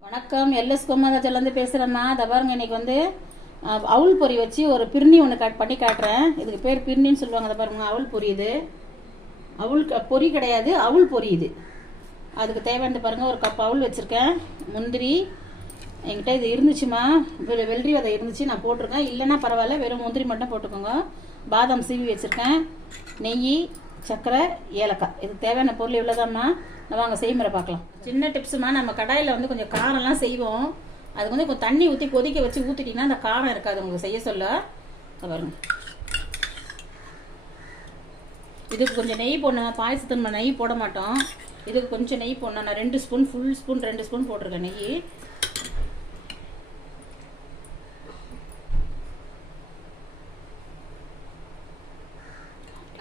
வணக்கம். எல்எஸ் கோமாதாச்சிலேருந்து பேசுகிறேம்மா அதை பாருங்க இன்னைக்கு வந்து அவுள் பொரி வச்சு ஒரு பிரிணி ஒன்று கட் பண்ணி காட்டுறேன். இதுக்கு பேர் பிரிணின்னு சொல்லுவாங்க அதை பாருங்க அவுள் பொரி இது. அவுள் க- பொரி கிடையாது அவுள் பொரி இது. அதுக்கு தேவையானது பாருங்க ஒரு கப் அவுள் வச்சுருக்கேன். முந்திரி என்கிட்ட இது இருந்துச்சுமா வெ- வெள்ளரி விதை இருந்துச்சு நான் போட்டிருக்கேன். இல்லைன்னா பரவாயில்ல வெறும் முந்திரி மட்டும் போட்டுக்கோங்க. பாதாம் சீவி வச்சுருக்கேன். நெய் சர்க்கரை ஏலக்காய். இதுக்கு தேவையான பொருள் இவ்வளோதாம்மா நம்ம அங்கே செய்முறை பார்க்கலாம். சின்ன டிப்ஸுமா நம்ம கடாயில் வந்து கொஞ்சம் காரம்லாம் செய்வோம். அதுக்கு வந்து கொஞ்சம் தண்ணி ஊற்றி கொதிக்க வச்சு ஊற்றிட்டிங்கன்னா அந்த காரம் இருக்காது. உங்களுக்கு செய்ய சொல்ல. வரும் பாருங்க. இதுக்கு கொஞ்சம் நெய் போடணும். பாயசத்துக்கு நம்ம நெய் போட மாட்டோம். இதுக்கு கொஞ்சம் நெய் போடணும். நான் ரெண்டு ஸ்பூன் ஃபுல் ஸ்பூன் ரெண்டு ஸ்பூன் போட்டிருக்கேன் நெய்.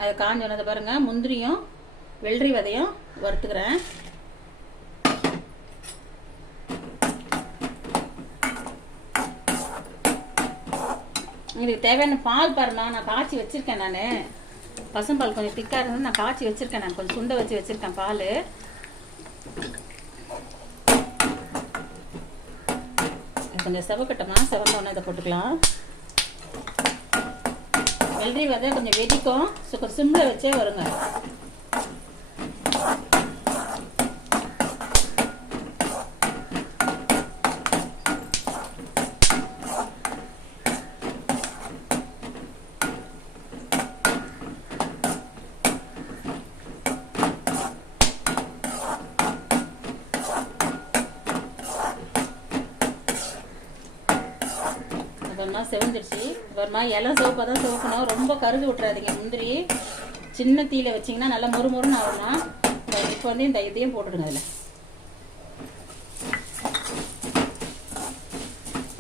அது காஞ்சோனதை பாருங்க. முந்திரியும் வெள்ளரி விதையும் வறுத்துக்கிறேன். இதுக்கு தேவையான பால் பாருமா நான் காய்ச்சி வச்சிருக்கேன் நான். பசும்பால் கொஞ்சம் திக்காக இருந்து நான் காய்ச்சி வச்சிருக்கேன் நான். கொஞ்சம் சுண்டை வச்சு வச்சிருக்கேன் பால். கொஞ்சம் செவக்கட்டமா செவந்தோன்னே இதை போட்டுக்கலாம். வெள்ளரி விதை கொஞ்சம் வெடிக்கும். ஸோ கொஞ்சம் சிம்மில் வச்சே வருங்க. அப்புறமா செவந்துருச்சு. அப்புறமா இலை சிவப்பாக தான் சிவக்கணும். ரொம்ப கருது விட்டுறாதீங்க முந்திரி. சின்ன தீயில வச்சிங்கன்னா நல்லா மொறு மொறுன்னு ஆகுமா இப்போ வந்து இந்த இதையும் போட்டுடுங்க அதில்.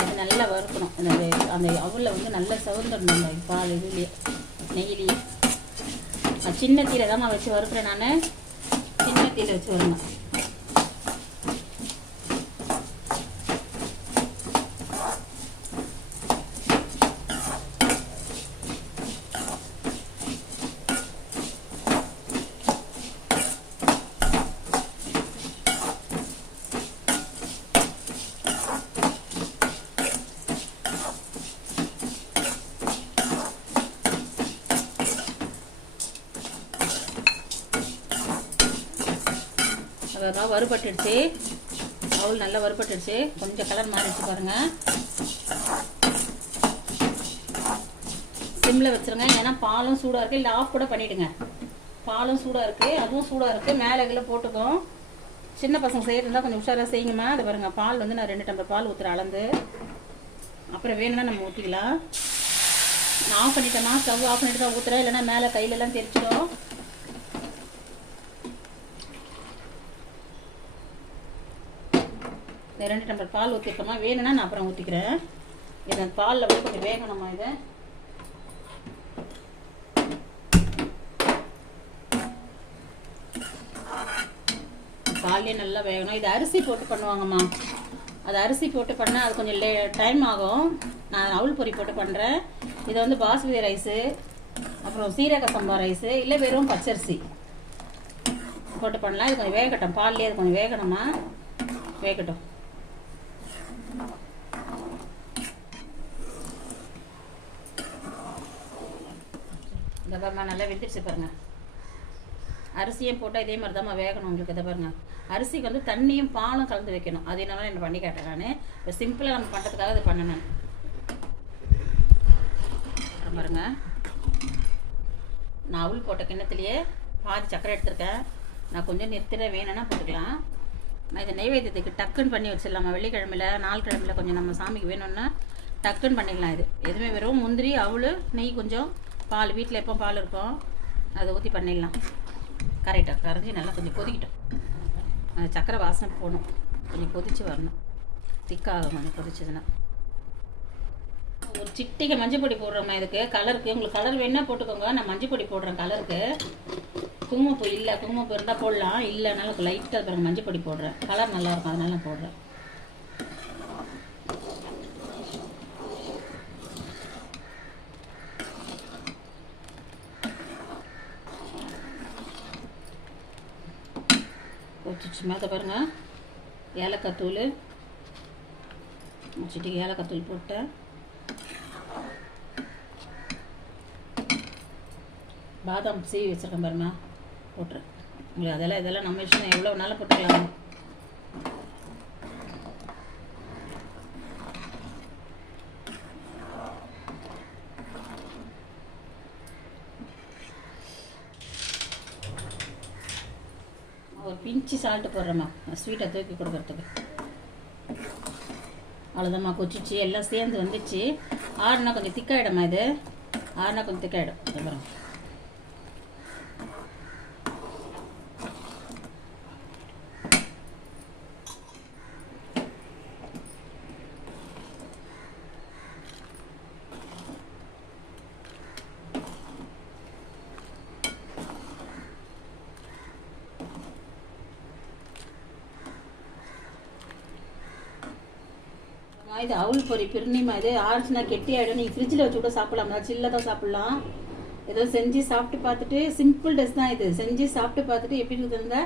இது நல்லா வறுக்கணும். அந்த அந்த அவலில் வந்து நல்லா செவந்துடணும் அந்த பால் இதுலேயே நெய்யிலேயே. சின்ன தீயில தான் வச்சு வறுக்கிறேன் நான். சின்ன தீயில் வச்சு வரணும் அதெல்லாம் வறுபட்டுடுச்சு. அவள் நல்லா வறுபட்டுடுச்சு. கொஞ்சம் கலர் மாறிடுச்சு பாருங்கள் சிம்மில் வச்சுருங்க. ஏன்னா பாலும் சூடாக இருக்குது இல்லை ஆஃப் கூட பண்ணிவிடுங்க பாலும் சூடாக இருக்குது அதுவும் சூடாக இருக்குது மேலே இதில் போட்டுக்கும். சின்ன பசங்க செய்கிறதா கொஞ்சம் உஷாராக செய்யுங்கம்மா. அது பாருங்கள் பால் வந்து நான் ரெண்டு டம்ளர் பால் ஊற்றுற அளந்து. அப்புறம் வேணும்னா நம்ம ஊற்றிக்கலாம் நான் ஆஃப் பண்ணிட்டேம்மா. ஸ்டவ் ஆஃப் பண்ணிட்டு தான் ஊற்றுறேன் இல்லைன்னா மேலே கையிலலாம் தெரிச்சிடும் இந்த ரெண்டு டம்ளர் பால் ஊற்றிருக்கோமா வேணும்னா நான் அப்புறம் ஊற்றிக்கிறேன் இது பாலில் வந்து கொஞ்சம் வேகணுமா இதை? பால்லே நல்லா வேகணும். இது அரிசி போட்டு பண்ணுவாங்கம்மா. அது அரிசி போட்டு பண்ணால் அது கொஞ்சம் லே டைம் ஆகும். நான் அவுள் பொரி போட்டு பண்ணுறேன் இது வந்து பாஸ்மதி ரைஸு அப்புறம் சீரக சம்பா ரைஸு இல்லை வெறும் பச்சரிசி. போட்டு பண்ணலாம். இது கொஞ்சம் வேகட்டும். பால்லேயே அது கொஞ்சம் வேகணுமா? வேகட்டும். இந்த பாருங்க நல்லா வெந்துருச்சு பாருங்க. அரிசியும் போட்டால் இதே மாதிரி தான் வேகணும் உங்களுக்கு இதை பாருங்க. அரிசிக்கு வந்து தண்ணியும் பாலும் கலந்து வைக்கணும். அது என்னன்னா என்ன பண்ணி கேட்டேன் நான். இப்போ சிம்பிளாக நம்ம பண்ணுறதுக்காக இது பண்ணணும். பாருங்க. நான் அவுள் போட்ட கிண்ணத்துலேயே பாதி சக்கரை எடுத்திருக்கேன். நான் கொஞ்சம் நிறுத்திட வேணும்னா போட்டுக்கலாம். நான் இதை நெய்வேத்தியத்துக்கு டக்குன்னு பண்ணி வச்சிடலாமா? வெள்ளிக்கிழமையில் நாள் கிழமையில் கொஞ்சம் நம்ம சாமிக்கு வேணும்னா டக்குன்னு பண்ணிக்கலாம் இது. எதுவுமே வெறும் முந்திரி அவள் நெய் கொஞ்சம் பால். வீட்டில் எப்போ பால் இருக்கும் அதை ஊற்றி பண்ணிடலாம். கரெக்டாக கரைஞ்சி நல்லா கொஞ்சம் கொதிக்கிட்டோம். அந்த சக்கரை வாசனை போகணும். கொஞ்சம் கொதித்து வரணும். திக்காகும் கொஞ்சம் கொதிச்சதுன்னா. ஒரு சிட்டிகை மஞ்சள் பொடி போடுறோம்மா இதுக்கு. கலருக்கு உங்களுக்கு கலர் வேணால் போட்டுக்கோங்க. நான் மஞ்சள் பொடி போடுறேன் கலருக்கு குங்குமப்பூ இல்லை குங்குமப்பூ இருந்தால் போடலாம். இல்லைனாலும் லைட்டாக பிறகு மஞ்சள் பொடி போடுறேன். கலர் நல்லா இருக்கும் அதனால நான் போடுறேன். கொதிச்சுமா அதை பாருங்க. ஏலக்காய் தூள். வச்சுட்டு ஏலக்காய் தூள் போட்டேன். பாதாம் சீவி வச்சுருக்கேன் பாருமா போட்டுரு. உங்களுக்கு அதெல்லாம் இதெல்லாம் நம்ம இஷ்டம் எவ்வளோ வேணாலும் போட்டுக்கலாம்? ஒரு பிஞ்சு சால்ட்டு போடுறேம்மா. ஸ்வீட்டை தூக்கி கொடுக்கறதுக்கு. அவ்வளோதாம்மா கொச்சிச்சு எல்லாம் சேர்ந்து வந்துச்சு. ஆறுனா கொஞ்சம் திக்காயிடம்மா இது. ஆறுனா கொஞ்சம் திக்காயிடும் அப்புறம் இது அவுள் பொரி பிரிணிமா இது ஆறுச்சுன்னா கெட்டி ஆகிடும் நீங்கள் ஃப்ரிட்ஜில் வச்சு கூட சாப்பிடலாம். சில்லதான் சாப்பிடலாம். ஏதோ செஞ்சு சாப்பிட்டு பார்த்துட்டு சிம்பிள் டெஸ்ட் தான் இது. செஞ்சு சாப்பிட்டு பார்த்துட்டு எப்படி இருக்குதுங்க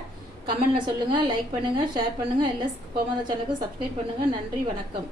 கமெண்ட்ல சொல்லுங்கள் லைக் பண்ணுங்கள் ஷேர் பண்ணுங்கள் எல்லாம் கோமாதா சேனலுக்கு சப்ஸ்கிரைப் பண்ணுங்கள் நன்றி வணக்கம்.